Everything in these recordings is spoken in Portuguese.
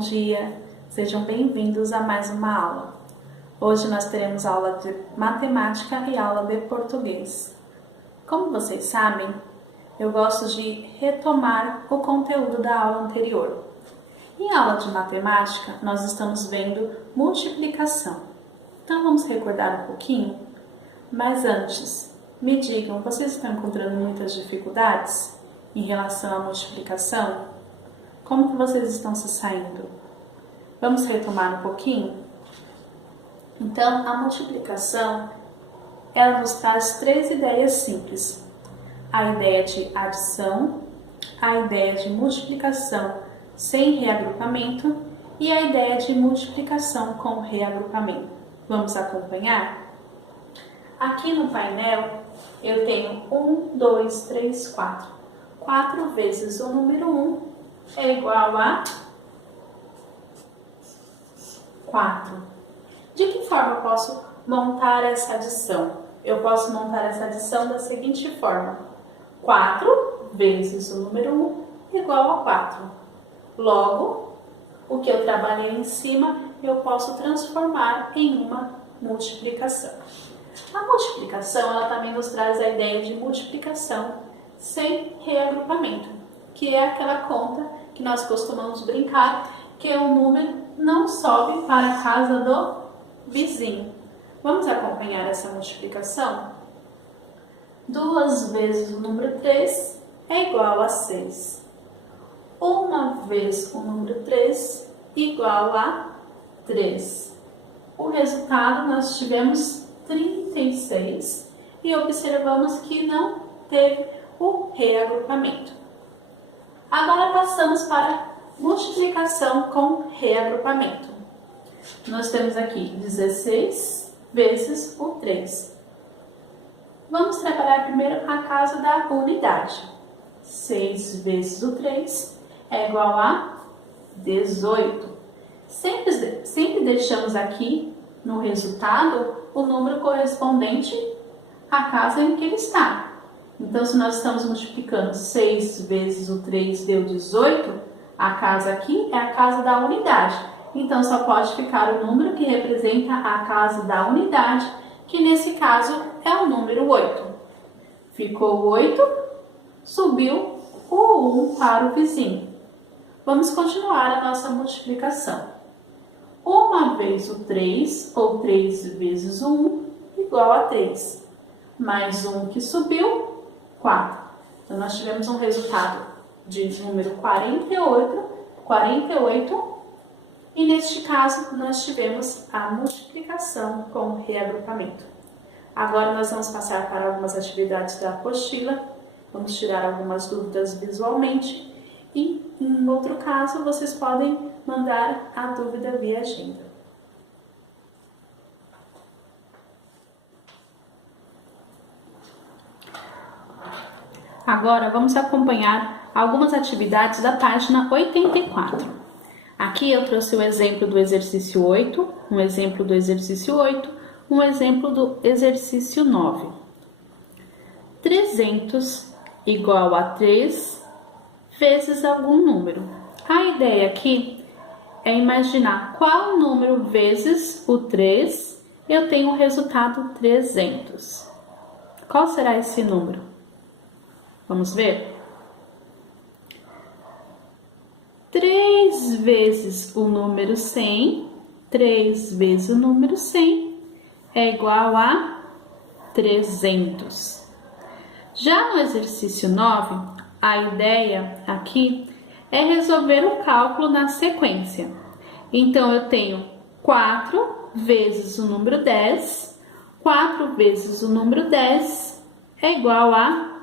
dia, sejam bem-vindos a mais uma aula. Hoje nós teremos aula de matemática e aula de português. Como vocês sabem, eu gosto de retomar o conteúdo da aula anterior. Em aula de matemática, nós estamos vendo multiplicação. Então vamos recordar um pouquinho? Mas antes, me digam, vocês estão encontrando muitas dificuldades em relação à multiplicação? Como que vocês estão se saindo? Vamos retomar um pouquinho? Então, a multiplicação, ela nos traz três ideias simples. A ideia de adição, a ideia de multiplicação sem reagrupamento e a ideia de multiplicação com reagrupamento. Vamos acompanhar? Aqui no painel, eu tenho 1, 2, 3, 4. 4 vezes o número 1 é igual a 4. De que forma eu posso montar essa adição? Eu posso montar essa adição da seguinte forma. 4 vezes o número 1 igual a 4. Logo, o que eu trabalhei em cima, eu posso transformar em uma multiplicação. A multiplicação, ela também nos traz a ideia de multiplicação sem reagrupamento, que é aquela conta que nós costumamos brincar, que o número não sobe para a casa do vizinho. Vamos acompanhar essa multiplicação? 2 vezes o número 3 é igual a 6. 1 vez o número 3 igual a 3. O resultado, nós tivemos 36 e observamos que não teve o reagrupamento. Agora passamos para multiplicação com reagrupamento. Nós temos aqui 16 vezes o 3. Vamos trabalhar primeiro a casa da unidade. 6 vezes o 3 é igual a 18. Sempre deixamos aqui no resultado o número correspondente à casa em que ele está. Então, se nós estamos multiplicando 6 vezes o 3 deu 18, a casa aqui é a casa da unidade. Então, só pode ficar o número que representa a casa da unidade, que nesse caso é o número 8. Ficou 8, subiu o 1 para o vizinho. Vamos continuar a nossa multiplicação. 1 vez o 3, ou 3 vezes o 1, igual a 3. Mais 1 que subiu, 4. Então, nós tivemos um resultado de número 48, e neste caso, nós tivemos a multiplicação com reagrupamento. Agora, nós vamos passar para algumas atividades da apostila, vamos tirar algumas dúvidas visualmente, e em outro caso, vocês podem mandar a dúvida via agenda. Agora, vamos acompanhar algumas atividades da página 84. Aqui eu trouxe o exemplo do exercício 8, um exemplo do exercício 8, um exemplo do exercício 9. 300 igual a 3 vezes algum número. A ideia aqui é imaginar qual número vezes o 3 eu tenho o resultado 300. Qual será esse número? Vamos ver? 3 vezes o número 100, 3 vezes o número 100 é igual a 300. Já no exercício 9, a ideia aqui é resolver o cálculo na sequência. Então, eu tenho 4 vezes o número 10, 4 vezes o número 10 é igual a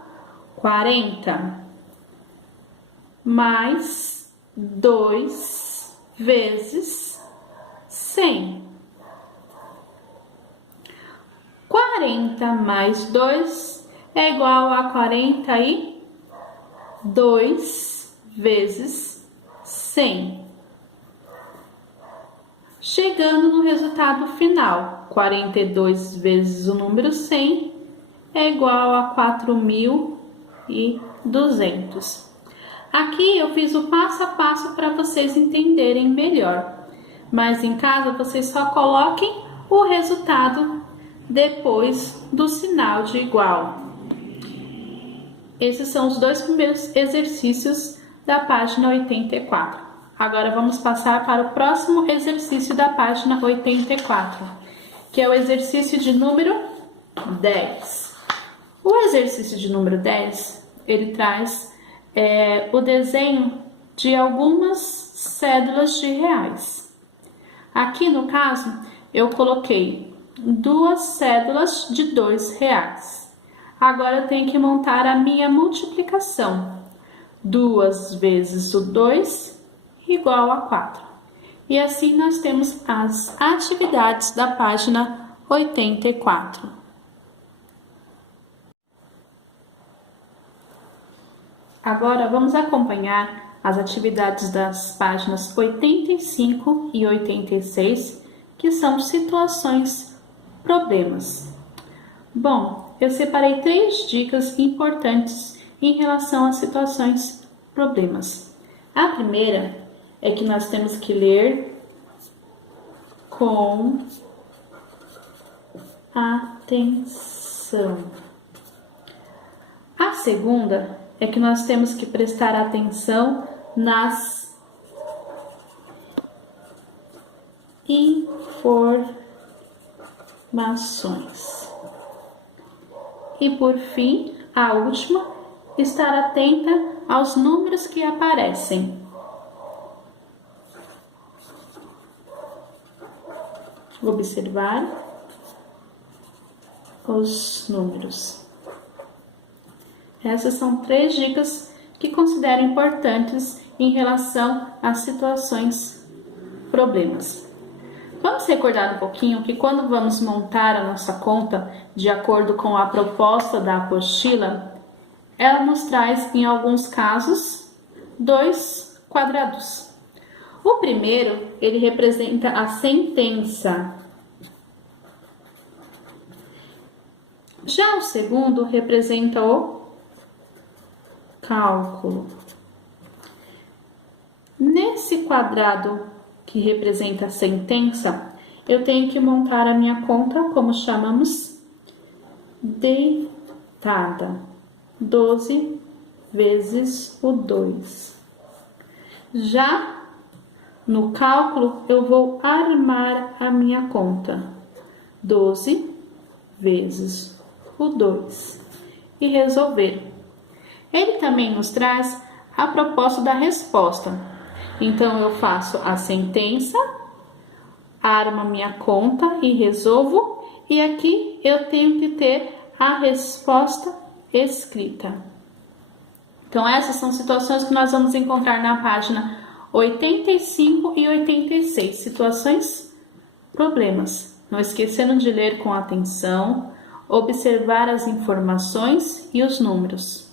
40, mais 2 vezes 100. 40 mais 2 é igual a 42 vezes 100. Chegando no resultado final, 42 vezes o número 100 é igual a 4.200. Aqui eu fiz o passo a passo para vocês entenderem melhor. Mas em casa vocês só coloquem o resultado depois do sinal de igual. Esses são os dois primeiros exercícios da página 84. Agora vamos passar para o próximo exercício da página 84, que é o exercício de número 10. O exercício de número 10, ele traz o desenho de algumas cédulas de reais. Aqui no caso, eu coloquei 2 cédulas de R$2. Agora eu tenho que montar a minha multiplicação. 2 vezes o 2 igual a 4. E assim nós temos as atividades da página 84. Agora vamos acompanhar as atividades das páginas 85 e 86, que são situações problemas. Bom, eu separei 3 dicas importantes em relação às situações problemas. A primeira é que nós temos que ler com atenção. A segunda é que nós temos que prestar atenção nas informações. E por fim, a última, estar atenta aos números que aparecem. Observar os números. Essas são 3 dicas que considero importantes em relação às situações problemas. Vamos recordar um pouquinho que quando vamos montar a nossa conta de acordo com a proposta da apostila, ela nos traz, em alguns casos, 2 quadrados. O primeiro, ele representa a sentença. Já o segundo representa o cálculo. Nesse quadrado que representa a sentença, eu tenho que montar a minha conta, como chamamos, deitada. 12 vezes o 2. Já no cálculo, eu vou armar a minha conta. 12 vezes o 2. E resolver. Ele também nos traz a proposta da resposta. Então, eu faço a sentença, armo a minha conta e resolvo. E aqui eu tenho que ter a resposta escrita. Então, essas são situações que nós vamos encontrar na página 85 e 86. Situações, problemas. Não esquecendo de ler com atenção, observar as informações e os números.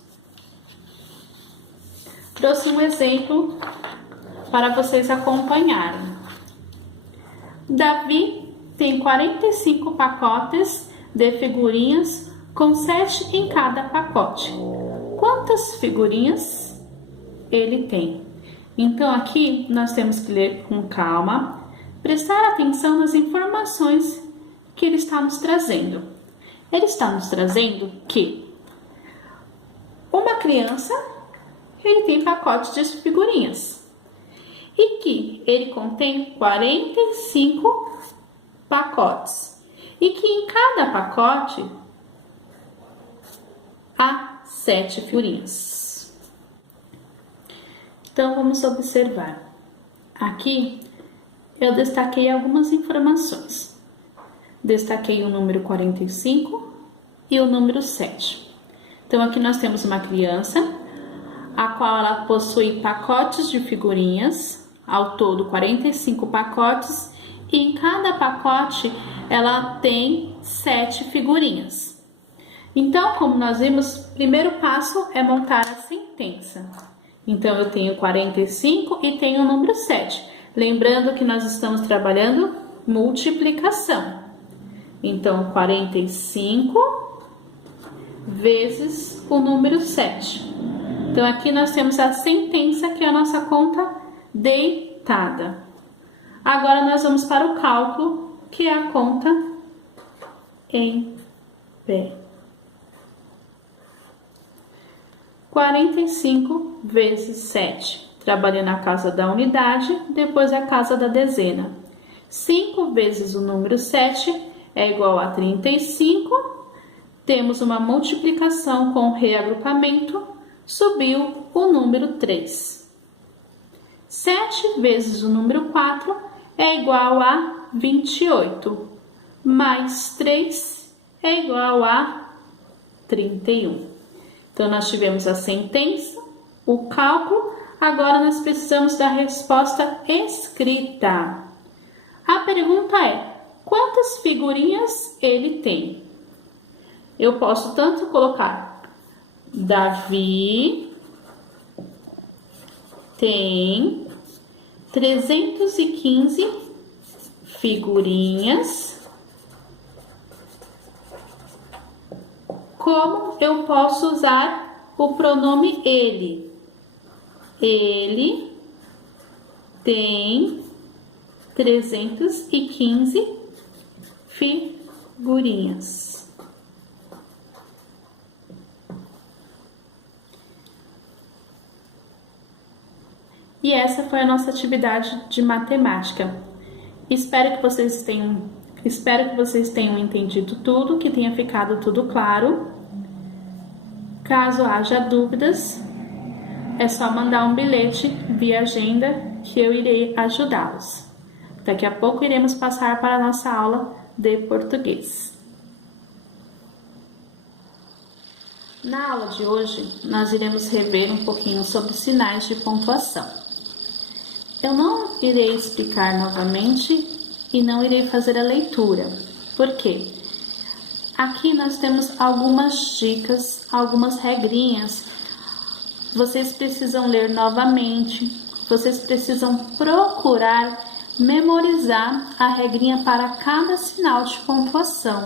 Trouxe um exemplo para vocês acompanharem. Davi tem 45 pacotes de figurinhas com 7 em cada pacote. Quantas figurinhas ele tem? Então, aqui nós temos que ler com calma, prestar atenção nas informações que ele está nos trazendo. Ele está nos trazendo que uma criança, ele tem pacotes de figurinhas e que ele contém 45 pacotes e que em cada pacote há 7 figurinhas. Então, vamos observar. Aqui, eu destaquei algumas informações. Destaquei o número 45 e o número 7. Então, aqui nós temos uma criança, a qual ela possui pacotes de figurinhas, ao todo 45 pacotes, e em cada pacote ela tem 7 figurinhas. Então, como nós vimos, o primeiro passo é montar a sentença. Então, eu tenho 45 e tenho o número 7. Lembrando que nós estamos trabalhando multiplicação. Então, 45 vezes o número 7. Então, aqui nós temos a sentença, que é a nossa conta deitada. Agora, nós vamos para o cálculo, que é a conta em pé. 45 vezes 7. Trabalhei na casa da unidade, depois a casa da dezena. 5 vezes o número 7 é igual a 35. Temos uma multiplicação com reagrupamento, subiu o número 3. 7 vezes o número 4 é igual a 28. Mais 3 é igual a 31. Então, nós tivemos a sentença, o cálculo, agora nós precisamos da resposta escrita. A pergunta é: quantas figurinhas ele tem? Eu posso tanto colocar: Davi tem 315 figurinhas. Como eu posso usar o pronome ele? Ele tem 315 figurinhas. E essa foi a nossa atividade de matemática. Espero que vocês tenham entendido tudo, que tenha ficado tudo claro. Caso haja dúvidas, é só mandar um bilhete via agenda que eu irei ajudá-los. Daqui a pouco iremos passar para a nossa aula de português. Na aula de hoje, nós iremos rever um pouquinho sobre sinais de pontuação. Eu não irei explicar novamente e não irei fazer a leitura. Por quê? Aqui nós temos algumas dicas, algumas regrinhas. Vocês precisam ler novamente, vocês precisam procurar memorizar a regrinha para cada sinal de pontuação.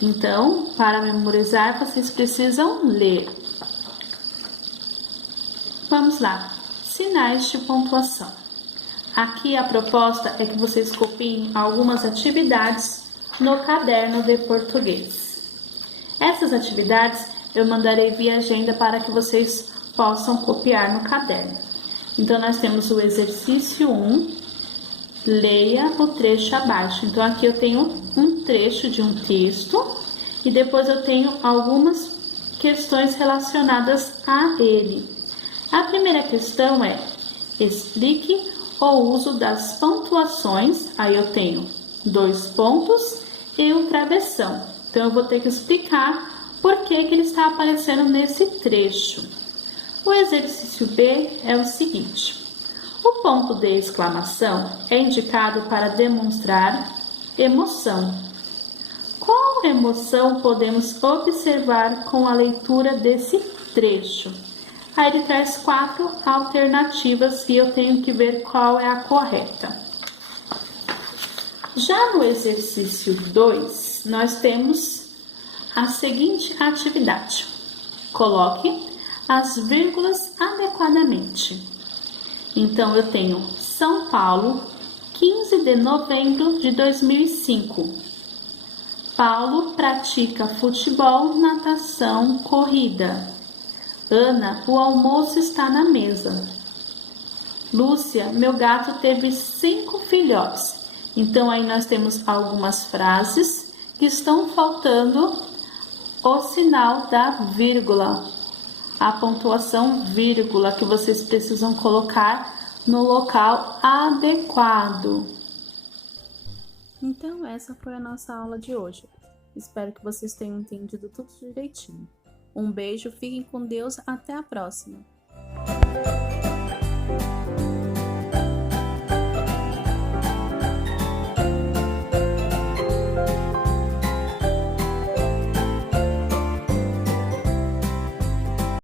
Então, para memorizar, vocês precisam ler. Vamos lá. Sinais de pontuação. Aqui a proposta é que vocês copiem algumas atividades no caderno de português. Essas atividades eu mandarei via agenda para que vocês possam copiar no caderno. Então, nós temos o exercício 1, leia o trecho abaixo. Então, aqui eu tenho um trecho de um texto e depois eu tenho algumas questões relacionadas a ele. A primeira questão é: explique o uso das pontuações. Aí eu tenho 2 pontos e um travessão. Então, eu vou ter que explicar por que ele está aparecendo nesse trecho. O exercício B é o seguinte: o ponto de exclamação é indicado para demonstrar emoção. Qual emoção podemos observar com a leitura desse trecho? Aí ele traz 4 alternativas e eu tenho que ver qual é a correta. Já no exercício 2, nós temos a seguinte atividade: coloque as vírgulas adequadamente. Então, eu tenho São Paulo, 15 de novembro de 2005. Paulo pratica futebol, natação, corrida. Ana, o almoço está na mesa. Lúcia, meu gato teve 5 filhotes. Então, aí nós temos algumas frases que estão faltando o sinal da vírgula, a pontuação vírgula que vocês precisam colocar no local adequado. Então, essa foi a nossa aula de hoje. Espero que vocês tenham entendido tudo direitinho. Um beijo, fiquem com Deus, até a próxima!